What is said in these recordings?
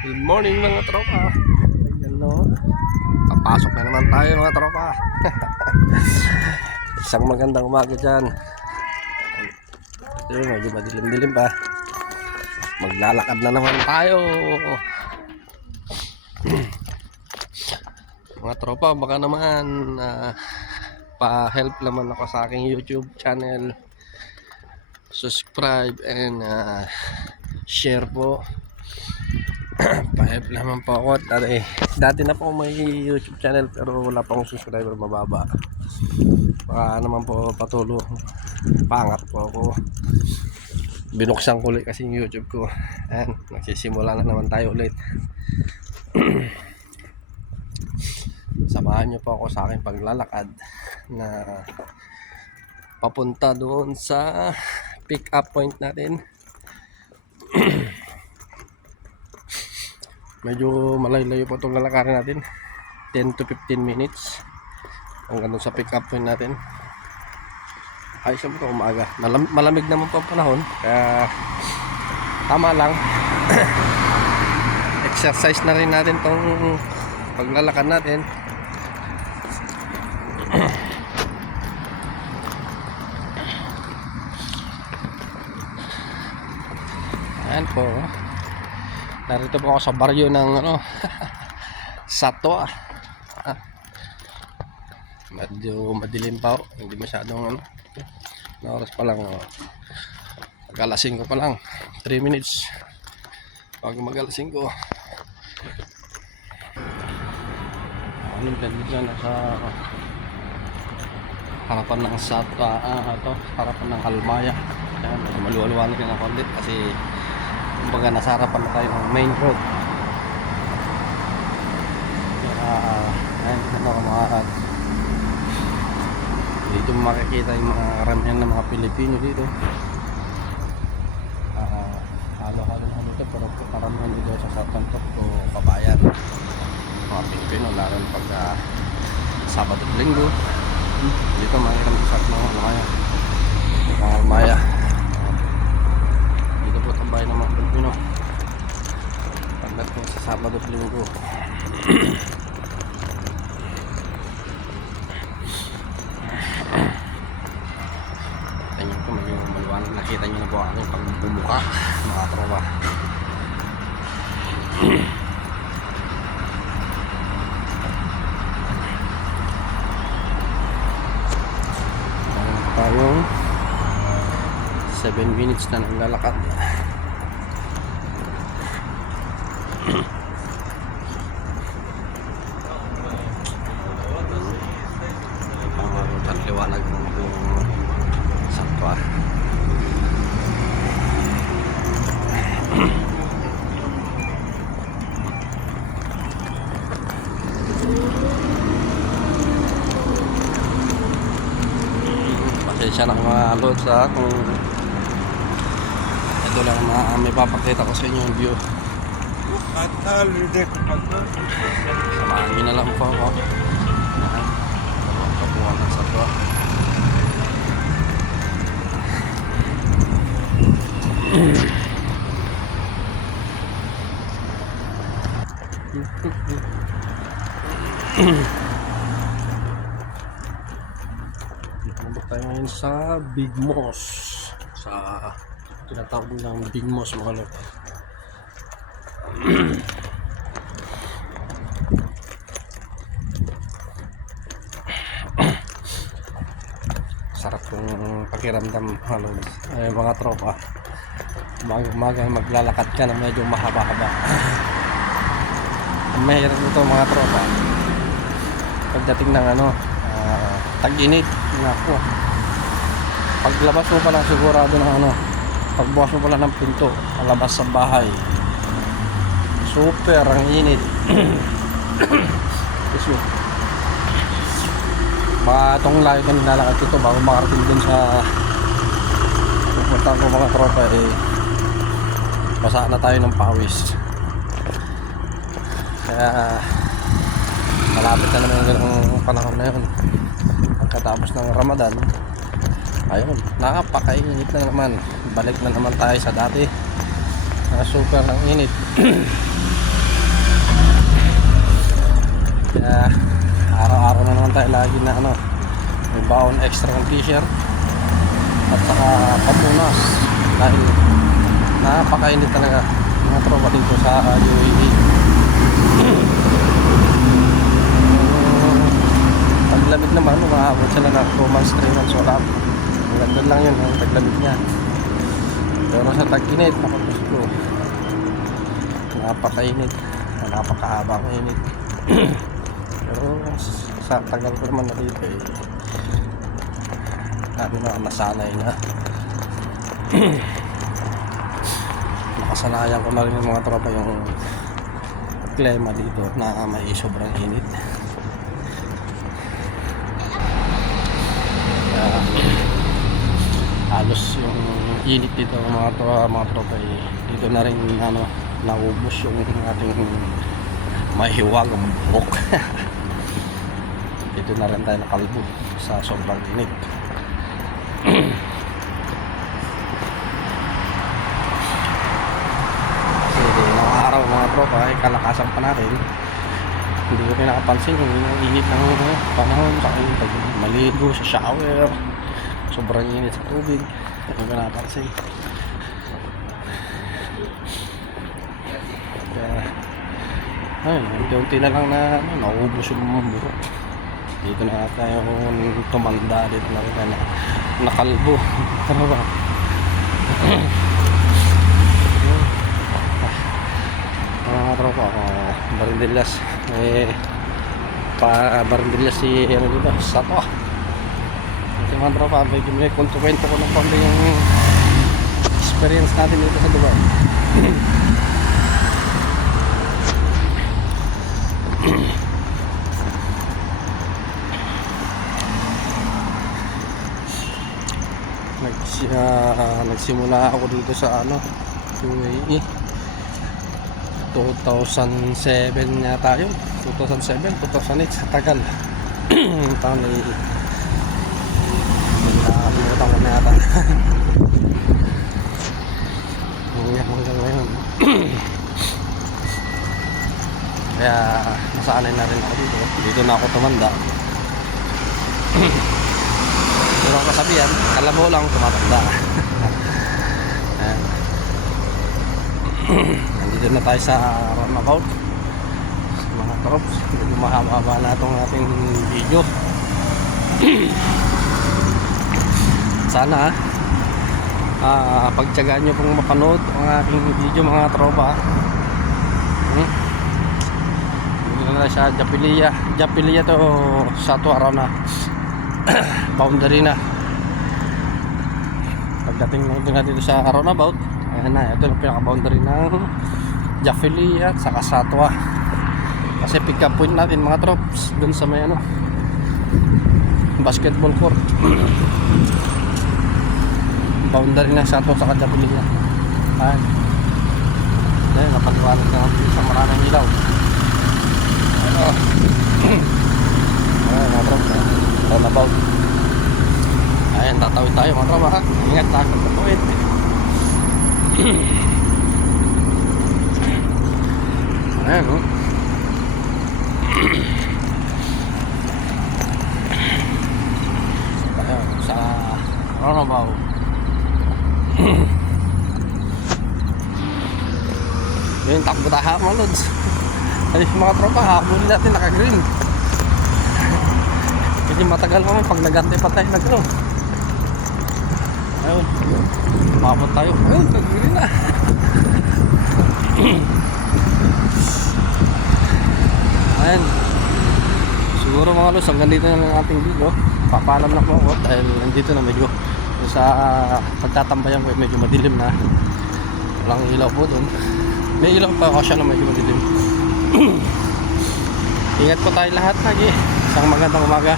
Good morning mga tropa. Ayan no. Papasok na naman tayo mga tropa. Isang magandang umaga dyan. Ito medyo madilim-dilim pa. Maglalakad na naman tayo. Mga tropa, baka naman pa-help naman ako sa aking YouTube channel. Subscribe and share po. Pa-help naman po ako. Dati na po may YouTube channel pero wala pa akong subscriber, mababa. Baka naman po patulong. Pangat po ako. Binuksan ko ulit kasi yung YouTube ko. Ayan, nagsisimula na naman tayo ulit. Samahan nyo po ako sa aking paglalakad na papunta doon sa pick up point natin. Medyo malayo po itong lalakarin natin, 10 to 15 minutes hanggang doon sa pick up point natin. Ayos naman ito umaga, malamig naman po ang panahon kaya tama lang. Exercise na rin natin itong paglalakad natin. Ayan po, narito po ako sa baryo ng Satwa. Medyo madilim pa, hindi masyadong na oras pa lang, mag-alasing ko pa lang, 3 minutes bago mag-alasing ko. Anong ganda dyan sa harapan ng Satwa, harapan ng Almaya. Ayan, medyo maluwaluwanig na ng konti kasi kumbaga nasa harapan na tayo ng main road. Ayun, mga dito makikita yung mga karamihan ng mga Pilipino dito. Halo-halo na dito pero karamihan dito sa Santo o Kabayan. Mga Pilipino lalo pag Sabado at Linggo. Dito makikita ng sa mga Almaya. Dito po tambay ng mga Pilipino pagdating sa Sabado at Linggo. Nakita nyo na po ang aking pagbumuka mga tropa. Tayong 7 minutes na naglalakad. Ang liwanag ng Satwa. Pasensya ng mga loads kung ito lang may papakita ko sa inyo yung view. Samahan nyo na lang po ako. Kapuhan ng Satwa. Dito tayo ngayon sa Big Moss, sa tinatawag ng Big Moss mga loko. Sarap yung pakiramdam mga tropa. Umaga maglalakad ka na medyo mahaba-haba. Ang mahirap nito mga tropa pagdating ng tag-init. Naku, paglabas mo pa lang sigurado ng pagbukas mo pa lang ng pinto palabas sa bahay, super ang init. Kasi baka itong layo ka nilalakad ito bago makarating dun sa pupunta ko mga tropa basa na tayo ng pawis. Kaya malapit na naman ang panahon na yun. Pagkatapos ng Ramadan, ayun, napakainit na naman. Balik na naman tayo sa dati. Super ang init. Kaya araw-araw na naman tayo lagi na ano, may baon extra ng t-shirt at saka pamunas dahil napakainit talaga mga tropa dito sa UAE. Paglamig naman, umahabot sila ng 2 months, 3 months, wala. Maganda lang yun, ang taglamig niya. Pero sa tag-init, nakapos ko, napakainit, napakahabang init. Pero sa tagal ko naman na dito eh, sabi na nasanay na. Nakasanayan ko na rin yung mga tropa yung klima dito na may sobrang init. Halos yung init dito mga tropa eh, dito na rin ano, naubos yung ating mahiwag ang buhok. Dito na rin tayo nakalbo sa sobrang init. Kasi ilang araw mga tropa ay kalakasan pa natin, hindi ko rin nakapansin yung init ng panahon sa akin pag maligo sa shower, sobrang init sa tubig, hindi ko napansin. Kaya ayun, unti-unti na lang na ano, naubos yung buhok. Dito na tayo tumanda, dito na rin nakalbo. Ano ba? Mga tropa ako, Barindillas Barindillas si ano dito, Sato. Ito mga tropa, may kwento ko ng pambi yung experience natin dito sa Dubai. Nagsimula ako dito sa ano, UAE 2007 yata yun, 2007, 2008, sa tagal. Yung taon ay nakalimutan ko na yata. Hanggang ngayon. Kaya nasanay na rin ako dito. Dito na ako tumanda. Pero ang kasabihan, kalabo lang tumatanda. Nandito na tayo sa runabout mga trops. Medyo mahaba na itong ating video. Sana pagtyagaan nyo pong mapanood ang aking video mga tropa. Dito na sa Japilia to Sato Arana. Boundary na. Pagdating natin dito sa runabout, ayan na, ito yung pinaka-boundary ng Jafilia at saka Satwa. Kasi pick up point natin mga trops dun sa may ano, basketball court. Boundary ng Satwa at saka Jafilia. Ayan. Ayan, napaliwanag na sa maraming ilaw. Ano? Ayan mga trops, runabout. Ayan, tatawid tayo mga tropa. Ingat, takot na tuwid. Ayan, oh. Ayan, sa runabout. Yung takbo tayo mga lods. Ay, mga tropa, habulin natin naka-green. Kasi matagal kami pag nagantay pa tayo nag-ano. Ayun, mabot tayo. Ayun, nag-green na. Ayan. Siguro mga lods, hanggang dito na lang ating video. Papaalam na po ako dahil nandito na medyo sa pagtatambayan ko medyo madilim na. Walang ilaw po doon. May ilaw pa ako siya na medyo madilim. Ingat po tayo lahat lagi. Isang magandang umaga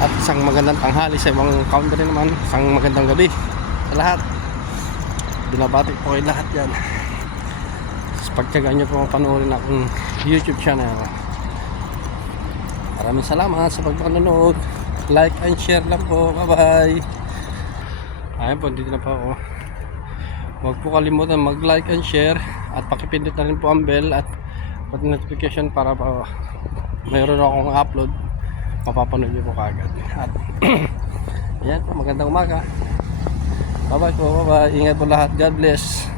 at isang magandang tanghali sa ibang country naman. Isang magandang gabi sa lahat. Binabati po kayo lahat yan. Pagtyagaan nyo po panoorin akong YouTube channel. Maraming salamat sa pagpanonood. Like and share lang po. Bye bye. Ayun po, dito na po ako. Huwag po kalimutan mag like and share at pakipindot na rin po ang bell at pati notification para pa mayroon akong upload, mapapanood nyo po kagad. At yan po, magandang umaga. Bye bye po, bye bye. Ingat po lahat. God bless.